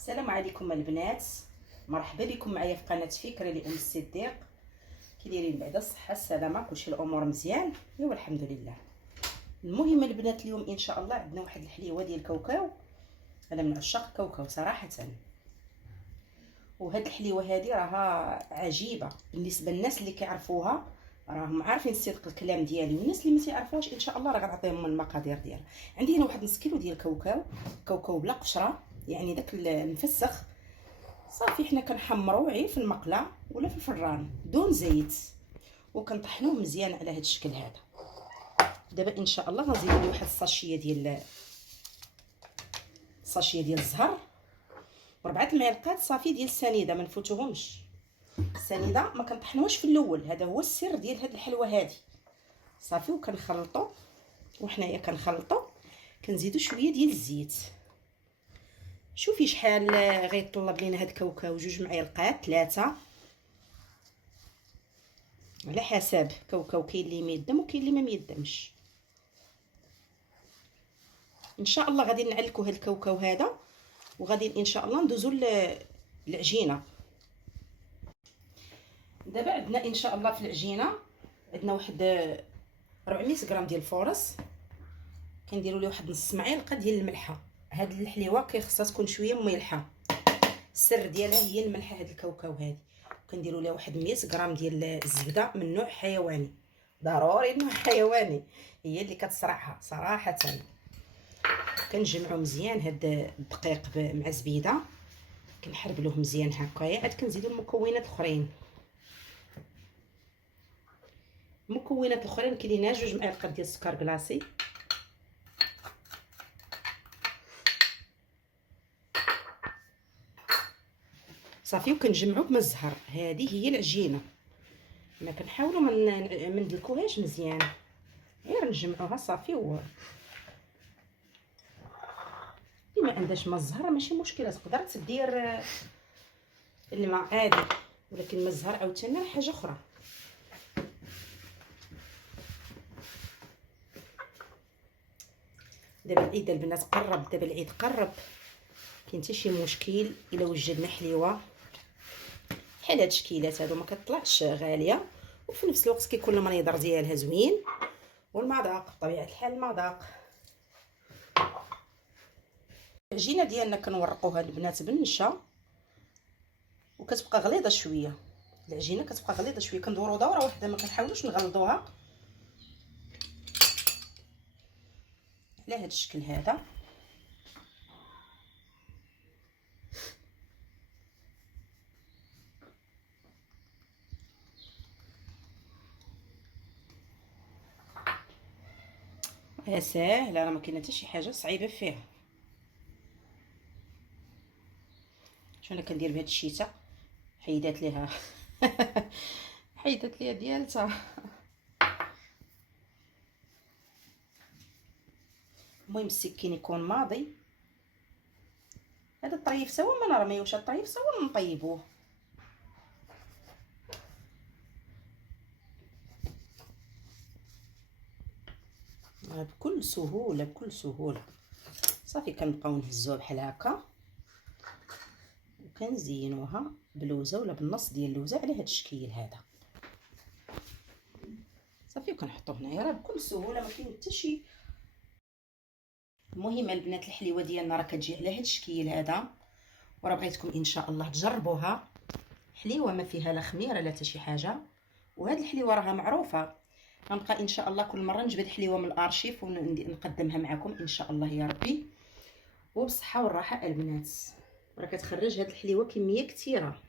السلام عليكم البنات، مرحبا بكم معايا في قناه فكره لام الصديق. كي دايرين بعدا الصحه السلامه كلشي الامور مزيان؟ ايوا الحمد لله. المهم البنات اليوم ان شاء الله عندنا واحد الحليوه ديال الكاوكاو. انا من عشاق الكاوكاو صراحه، وهاد الحليوه هذه راها عجيبه بالنسبه للناس اللي كيعرفوها، راهم عارفين صدق الكلام ديالي، والناس اللي ما تيعرفوهاش ان شاء الله راه غنعطيهم المقادير ديالها. عندي هنا واحد نص كيلو ديال الكاوكاو بلا قشره، يعني داك المفسخ. صافي حنا كنحمروه غير في المقله ولا في الفران دون زيت، وكنطحنوه مزيان على هذا الشكل هذا. دابا ان شاء الله غنزيدو ليه واحد الساشيه ديال الزهر، وربعه المعلقات صافي ديال السنيده، ما نفوتوهمش. السنيده ما كنطحنوهاش في الاول، هذا هو السر ديال هذه الحلوه هذه. صافي وكنخلطوا، وحنايا كنخلطوا كنزيدو شويه ديال الزيت. شوفي شحال غيطلب لينا هاد الكاوكاو، 2 معالق 3 على حسب. كاوكاو كاين اللي ميدم وكاين اللي ما ميدمش. ان شاء الله غادي نعلكوا هاد الكاوكاو هذا، وغادي ان شاء الله ندوزو للعجينه. دابا عندنا ان شاء الله في العجينه عندنا واحد 400 غرام ديال الفورص، كنديروا ليه واحد نص معلقه ديال الملحه. هاد الحليوه كيخصها تكون شويه مملحه، السر ديالها هي الملحه. هاد الكاوكاو هادي كنديروا ليه واحد 100 غرام ديال الزبده من نوع حيواني، ضروري نوع حيواني، هي اللي كتصرعها صراحه. كنجمعوا مزيان هاد الدقيق مع الزبيده، كنحربلوه مزيان هكايا. عاد كنزيدوا المكونات الاخرين. المكونات الاخرين كاين لينا 2 معالق ديال السكر كلاصي، صافي. وكنجمعوا بما الزهر. هذه هي العجينه، ما كنحاولوا ما ندلكوهاش مزيان، غير نجمعوها صافي. اللي ما عندهاش ما الزهر ماشي مشكله، تقدر تدير الماء عادي، ولكن ما الزهر عاوتاني حاجه اخرى. دابا العيد البنات قرب، دابا العيد قرب، كاين حتى شي مشكل الا وجدنا حليوه بحال هاد الشكيلات هادو، ما كتطلعش غاليه، وفي نفس الوقت كيكون المنظر ديالها زوين، والمذاق بطبيعه الحال المذاق. العجينه ديالنا كنورقوها البنات بالنشا، وكتبقى غليظه شويه. العجينه كتبقى غليظه شويه، كندورو دوره واحده، ما كنحاولوش نغلظوها على هذا الشكل هذا. ساهله، راه ما كاينه حتى شي حاجه صعيبه فيها. شنو انا كندير بهاد الشيته؟ حيدات ليها حيدات ليها ديالتها. المهم السكين يكون ماضي. هذا الطريف سوا ما نرميوش، الطريف سوا نطيبوه. بكل سهوله بكل سهوله. صافي كنبقاو نهزوها بحال هكا، وكنزينوها بلوزه ولا بالنص ديال اللوزه على هذا الشكل هذا. صافي وكنحطوه هنايا، راه بكل سهوله، ما كاين حتى شي. المهم البنات الحليوه ديالنا راه كتجي على هذا الشكل هذا، وراه بغيتكم ان شاء الله تجربوها. حليوه ما فيها لا خميره لا حتى شي حاجه، وهاد الحليوه راها معروفه. غنبقى ان شاء الله كل مره نجبد حليوه من الارشيف ونقدمها معكم ان شاء الله يا ربي، وبصحه والراحه البنات. راه كتخرج هاد الحليوه كميه كثيره.